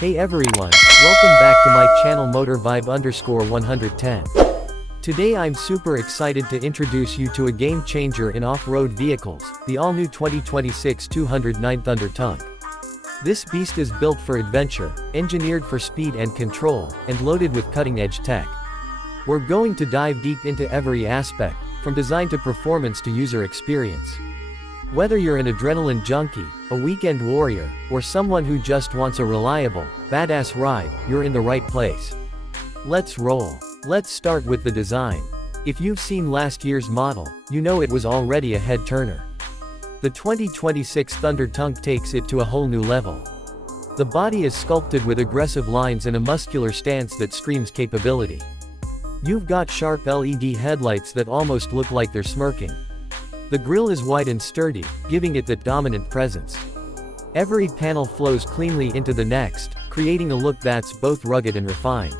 Hey everyone, welcome back to my channel motorvibe_110. Today I'm super excited to introduce you to a game changer in off-road vehicles, the all-new 2026 209 Thunder Tunk. This beast is built for adventure, engineered for speed and control, and loaded with cutting-edge tech. We're going to dive deep into every aspect, from design to performance to user experience. Whether you're an adrenaline junkie, a weekend warrior, or someone who just wants a reliable, badass ride, you're in the right place. Let's roll. Let's start with the design. If you've seen last year's model, you know it was already a head-turner. The 2026 Thunder Tunk takes it to a whole new level. The body is sculpted with aggressive lines and a muscular stance that screams capability. You've got sharp LED headlights that almost look like they're smirking. The grille is wide and sturdy, giving it that dominant presence. Every panel flows cleanly into the next, creating a look that's both rugged and refined.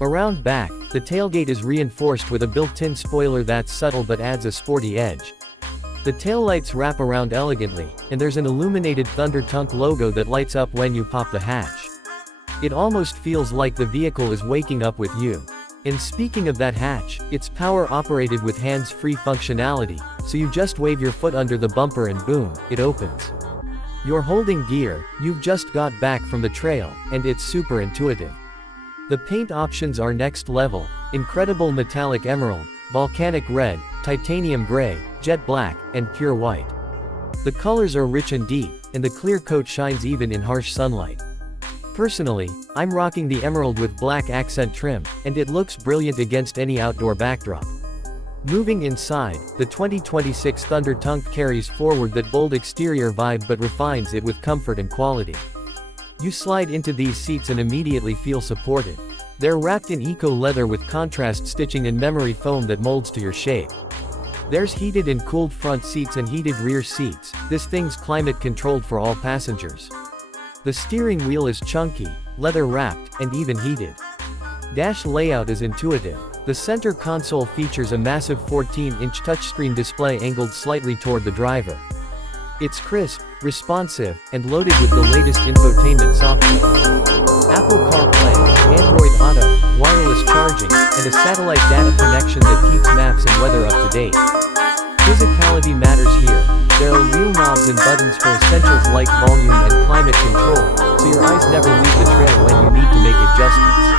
Around back, the tailgate is reinforced with a built-in spoiler that's subtle but adds a sporty edge. The taillights wrap around elegantly, and there's an illuminated Thunder Tunk logo that lights up when you pop the hatch. It almost feels like the vehicle is waking up with you. And speaking of that hatch, it's power-operated with hands-free functionality, so you just wave your foot under the bumper and boom, it opens. You're holding gear, you've just got back from the trail, and it's super intuitive. The paint options are next level: incredible metallic emerald, volcanic red, titanium gray, jet black, and pure white. The colors are rich and deep, and the clear coat shines even in harsh sunlight. Personally, I'm rocking the emerald with black accent trim, and it looks brilliant against any outdoor backdrop. Moving inside, the 2026 Thunder Tunk carries forward that bold exterior vibe but refines it with comfort and quality. You slide into these seats and immediately feel supported. They're wrapped in eco-leather with contrast stitching and memory foam that molds to your shape. There's heated and cooled front seats and heated rear seats. This thing's climate controlled for all passengers. The steering wheel is chunky, leather-wrapped, and even heated. Dash layout is intuitive. The center console features a massive 14-inch touchscreen display angled slightly toward the driver. It's crisp, responsive, and loaded with the latest infotainment software. Apple CarPlay, Android Auto, wireless charging, and a satellite data connection that keeps maps and weather up to date. Physicality matters here. There are real knobs and buttons for essentials like volume and climate control, so your eyes never leave the trail when you need to make adjustments.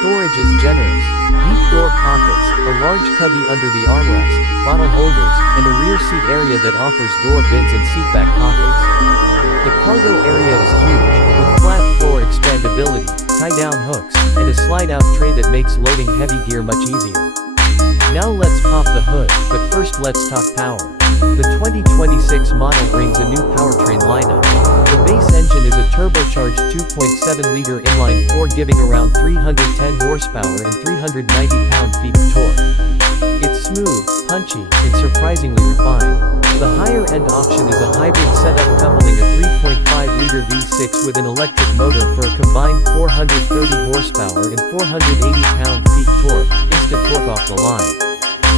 Storage is generous. Deep door pockets, a large cubby under the armrest, bottle holders, and a rear seat area that offers door bins and seatback pockets. The cargo area is huge, with flat floor expandability, tie-down hooks, and a slide-out tray that makes loading heavy gear much easier. Now let's pop the hood, but first let's talk power. The 2026 model brings a new powertrain lineup. The base engine is a turbocharged 2.7-liter inline-4 giving around 310 horsepower and 390 pound-feet of torque. It's smooth, punchy, and surprisingly refined. The higher-end option is a hybrid setup coupling a 3.5-liter V6 with an electric motor for a combined 430 horsepower and 480 pound-feet torque, instant torque off the line.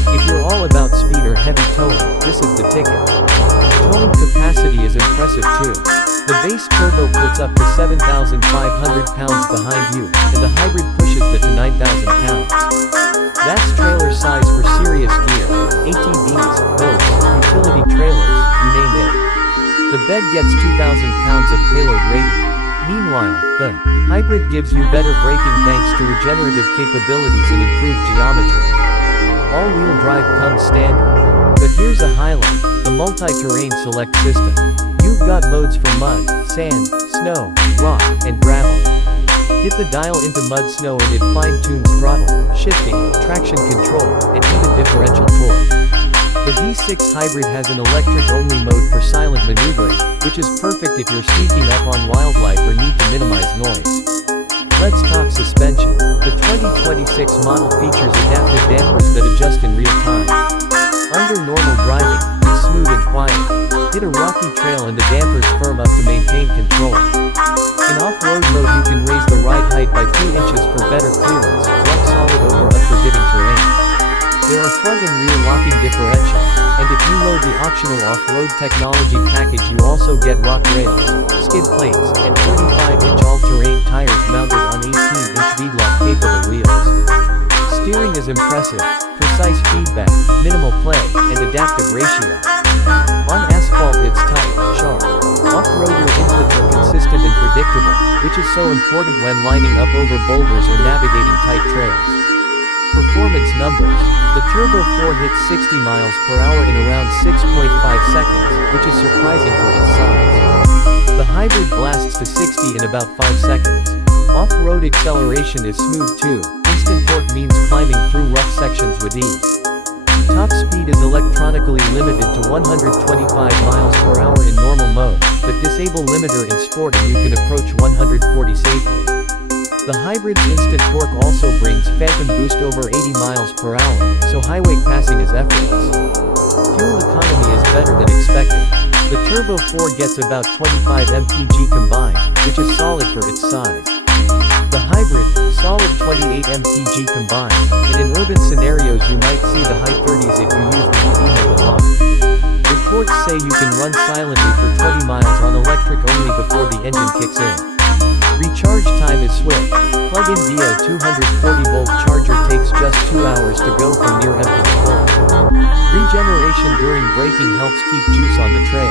If you're all about speed or heavy towing, this is the ticket. Towing capacity is impressive too. The base turbo puts up to 7,500 pounds behind you, and the hybrid pushes that to 9,000 pounds. That's trailer size for serious gear: ATVs, boats, utility trailers, you name it. The bed gets 2,000 pounds of payload rating. Meanwhile, the hybrid gives you better braking thanks to regenerative capabilities and improved geometry. All-wheel drive comes standard. But here's a highlight: the multi-terrain select system. You've got modes for mud, sand, snow, rock, and gravel. Hit the dial into mud snow and it fine-tunes throttle, shifting, traction control, and even differential torque. The V6 hybrid has an electric-only mode for silent maneuvering, which is perfect if you're sneaking up on wildlife or need to minimize noise. Let's talk suspension. The 2026 model features adaptive dampers that adjust in real time. Under normal driving, it's smooth and quiet. Hit a rocky trail and the dampers firm up to maintain control. In off-road mode you can raise the ride height by 2 inches for better clearance, rock solid over unforgiving terrain. There are front and rear locking differentials, and if you load the optional off-road technology package you also get rock rails, skid plates, and 35-inch all-terrain impressive, precise feedback, minimal play, and adaptive ratio. On asphalt it's tight, sharp. Off-road your inputs are consistent and predictable, which is so important when lining up over boulders or navigating tight trails. Performance numbers. The Turbo 4 hits 60 miles per hour in around 6.5 seconds, which is surprising for its size. The hybrid blasts to 60 in about 5 seconds. Off-road acceleration is smooth too. Instant torque means climbing through rough sections with ease. Top speed is electronically limited to 125 miles per hour in normal mode, but disable limiter in sport and you can approach 140 safely. The hybrid's instant torque also brings phantom boost over 80 miles per hour, so highway passing is effortless. Fuel economy is better than expected. The Turbo 4 gets about 25 mpg combined, which is solid for its size. The hybrid, solid 28 mpg combined, and in urban scenarios you might see the high 30s if you use the EV mode alone. Reports say you can run silently for 20 miles on electric only before the engine kicks in. Recharge time is swift. Plug-in via 240-volt charger takes just 2 hours to go from near empty to full. Regeneration during braking helps keep juice on the trail.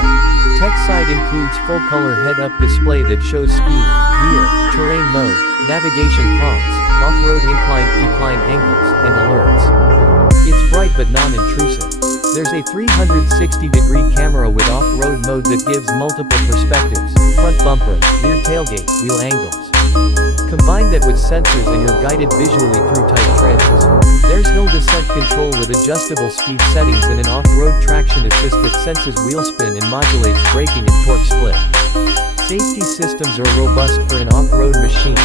Tech side includes full-color head-up display that shows speed, gear, terrain mode, navigation prompts, off-road incline-decline angles, and alerts. It's bright but non-intrusive. There's a 360-degree camera with off-road mode that gives multiple perspectives, front bumper, rear tailgate, wheel angles. Combine that with sensors and you're guided visually through tight trails. There's hill descent control with adjustable speed settings and an off-road traction assist that senses wheel spin and modulates braking and torque split. Safety systems are robust for an off-road machine.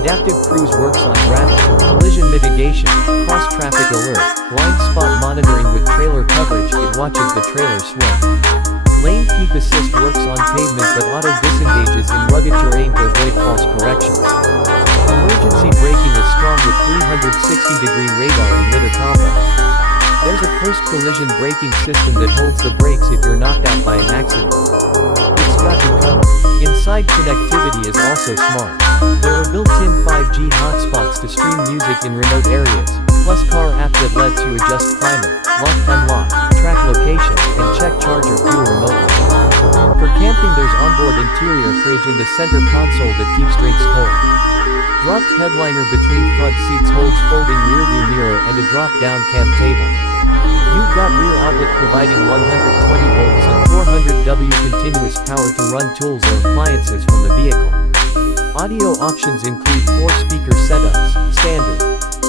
Adaptive Cruise works on gravel, collision mitigation, cross-traffic alert, blind spot monitoring with trailer coverage. It watches the trailer swing. Lane Keep Assist works on pavement but auto-disengages in rugged terrain to avoid false corrections. Emergency braking is strong with 360-degree radar and lidar combo. There's a post-collision braking system that holds the brakes if you're knocked out by an accident. It's got you covered. Inside connectivity is also smart. There are built-in 5G hotspots to stream music in remote areas, plus car app that lets you adjust climate, lock-unlock, track location, and check charger fuel remotely. For camping there's onboard interior fridge in the center console that keeps drinks cold. Dropped headliner between front seats holds folding rearview mirror and a drop-down camp table. You've got rear outlet providing 120 volts and 400W continuous power to run tools or appliances from the vehicle. Audio options include 4-speaker setups, standard,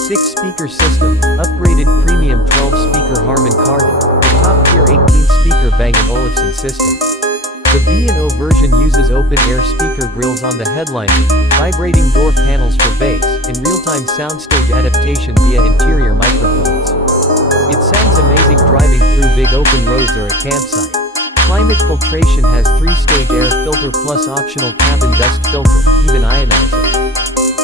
6-speaker system, upgraded premium 12-speaker Harman Kardon, and top-tier 18-speaker Bang & Olufsen system. The B&O version uses open-air speaker grills on the headliner, vibrating door panels for bass, and real-time soundstage adaptation via interior microphones. It sounds amazing driving through big open roads or a campsite. Climate filtration has 3-stage air filter plus optional cabin dust filter, even ionizer.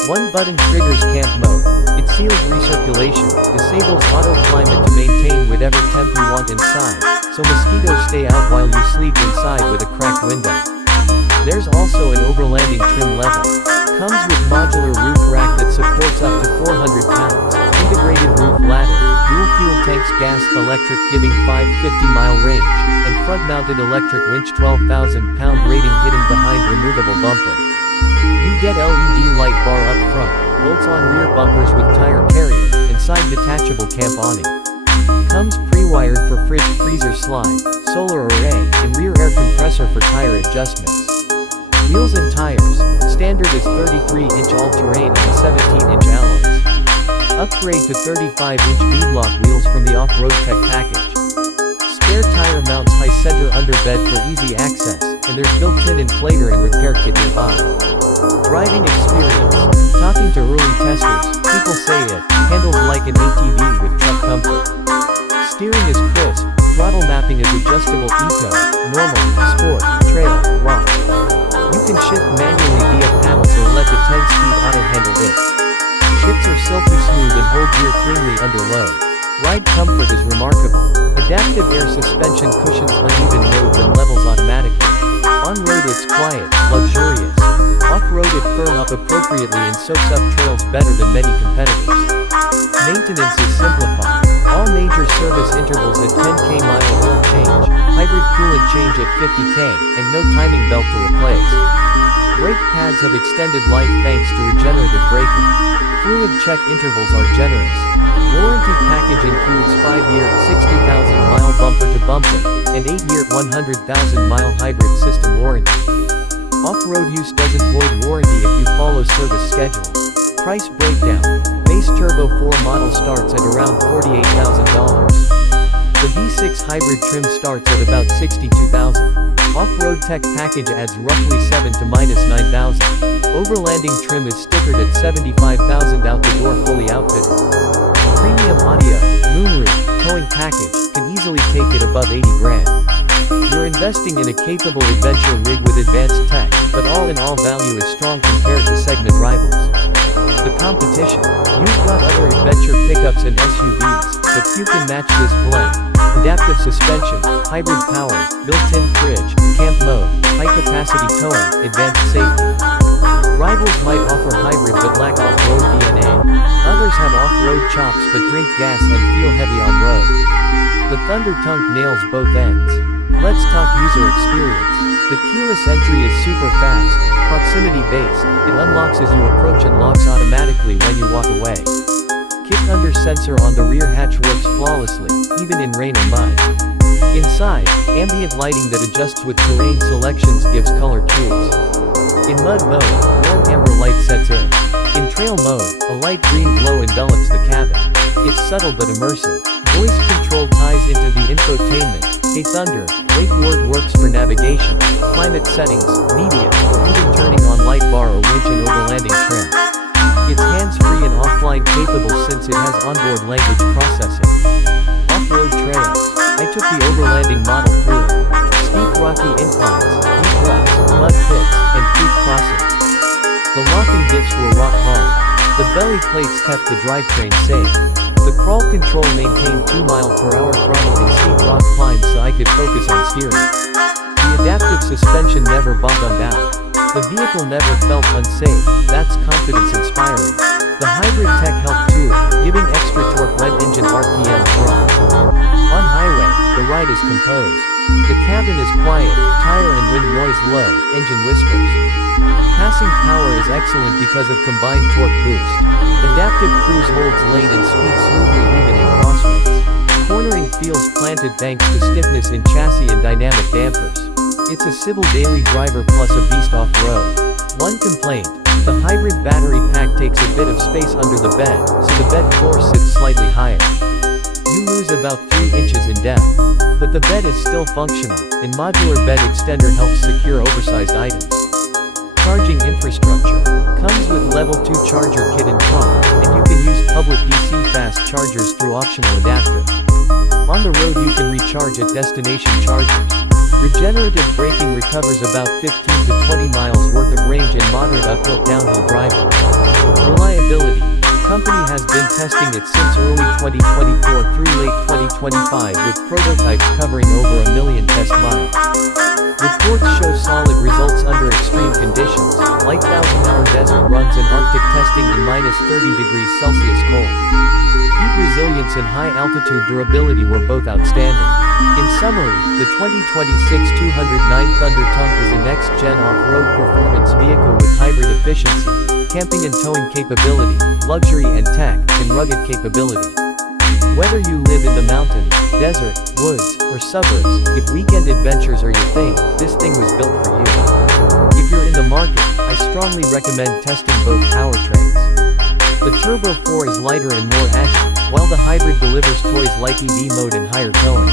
One button triggers camp mode. It seals recirculation, disables auto climate to maintain whatever temp you want inside, so mosquitoes stay out while you sleep inside with a cracked window. There's also an overlanding trim level. Comes with modular roof rack that supports up to 400 pounds, integrated roof ladder, dual fuel tanks gas electric giving 550-mile range, and front-mounted electric winch 12,000-pound rating hidden behind removable bumper. You get LED light bar up front, bolts-on rear bumpers with tire carrier, and side detachable camp awning. Comes pre-wired for fridge freezer slide, solar array, and rear air compressor for tire adjustments. Wheels and tires, standard is 33-inch all-terrain and 17-inch alloys. Upgrade to 35-inch beadlock wheels from the Off-Road Tech package. Spare tire mounts high center underbed for easy access, and there's built-in inflator and repair kit nearby. Driving experience. Talking to early testers, people say it handles like an ATV with truck comfort. Steering is crisp, throttle mapping is adjustable eco, normal, sport, trail, rock. You can shift manually via paddles or let the 10-speed auto handle it. Shifts are silky smooth and hold gear cleanly under load. Ride comfort is remarkable. Adaptive air suspension cushions uneven roads and levels automatically. On-road it's quiet, luxurious. Off-road it firm up up appropriately and soaks up trails better than many competitors. Maintenance is simplified. All major service intervals at 10k mile oil change, hybrid coolant change at 50k, and no timing belt to replace. Brake pads have extended life thanks to regenerative braking. Fluid check intervals are generous. Warranty package includes 5-year, 60,000-mile bumper-to-bumper, and 8-year, 100,000-mile hybrid system warranty. Off-road use doesn't void warranty if you follow service schedule. Price breakdown. Base Turbo 4 model starts at around $48,000. The V6 hybrid trim starts at about $62,000. Off-road tech package adds roughly 7 to -9,000. Overlanding trim is stickered at $75,000 out the door fully outfitted. Premium audio, moonroof, towing package, can easily take it above 80 grand. You're investing in a capable adventure rig with advanced tech, but all in all value is strong compared to segment rivals. The competition. You've got other adventure pickups and SUVs, but few can match this blend. Adaptive suspension, hybrid power, built-in fridge, camp mode, high-capacity towing, advanced safety. Rivals might offer hybrid but lack off-road DNA. Others have off-road chops but drink gas and feel heavy on road. The Thunder Tunk nails both ends. Let's talk user experience. The keyless entry is super fast, proximity-based. It unlocks as you approach and locks automatically when you walk away. Kick under sensor on the rear hatch works flawlessly, even in rain or mud. Inside, ambient lighting that adjusts with terrain selections gives color cues. In mud mode, warm amber light sets in. In trail mode, a light green glow envelops the cabin. It's subtle but immersive. Voice control ties into the infotainment. Hey Thunder, wake word works for navigation. Climate settings, media, even turning on light bar or winch and overlanding trim. It's hands-free and offline capable since it has onboard language processing. Off-road trails. I took the overlanding model through it. Steep rocky inclines, deep ruts, mud pits, and creek crossings. The locking dips were rock hard. The belly plates kept the drivetrain safe. The crawl control maintained 2-mile-per-hour throttle in steep rock climbs so I could focus on steering. The adaptive suspension never bottomed out. The vehicle never felt unsafe. That's confidence inspiring. The hybrid tech helped too, giving extra torque when engine RPM drop. On highway, the ride is composed. The cabin is quiet, tire and wind noise low, engine whispers. Passing power is excellent because of combined torque boost. Adaptive cruise holds lane and speed smoothly even in crosswinds. Cornering feels planted thanks to stiffness in chassis and dynamic dampers. It's a civil daily driver plus a beast off-road. One complaint. The hybrid battery pack takes a bit of space under the bed, so the bed floor sits slightly higher. You lose about 3 inches in depth. But the bed is still functional, and modular bed extender helps secure oversized items. Charging infrastructure. Comes with level 2 charger kit and trunk, and you can use public DC fast chargers through optional adapter. On the road you can recharge at destination chargers. Regenerative braking recovers about 15 to 20 miles worth of range in moderate uphill-downhill driving. Reliability. The company has been testing it since early 2024 through late 2025 with prototypes covering over 1 million test miles. Reports show solid results under extreme conditions, like 1,000-hour desert runs and Arctic testing in -30°C cold. Heat resilience and high-altitude durability were both outstanding. In summary, the 2026 209 Thunder Tunk is a next-gen off-road performance vehicle with hybrid efficiency, camping and towing capability, luxury and tech, and rugged capability. Whether you live in the mountains, desert, woods, or suburbs, if weekend adventures are your thing, this thing was built for you. If you're in the market, I strongly recommend testing both powertrains. The Turbo 4 is lighter and more agile, while the hybrid delivers toys like EV mode and higher towing.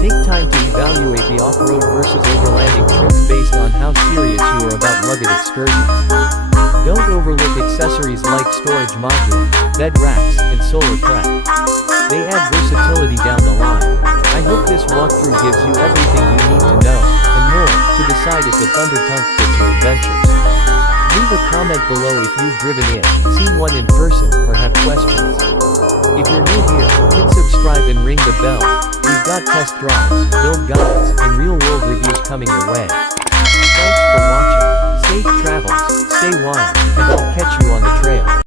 Take time to evaluate the off-road versus overlanding trims based on how serious you are about rugged excursions. Don't overlook accessories like storage modules, bed racks, and solar prep. They add versatility down the line. I hope this walkthrough gives you everything you need to know, and more, to decide if the Thunder Tunk fits your adventures. Leave a comment below if you've driven it, seen one in person, or have questions. If you're new here, hit subscribe and ring the bell. We've got test drives, build guides, and real-world reviews coming your way. Thanks for watching. Safe travels, stay wild, and I'll catch you on the trail.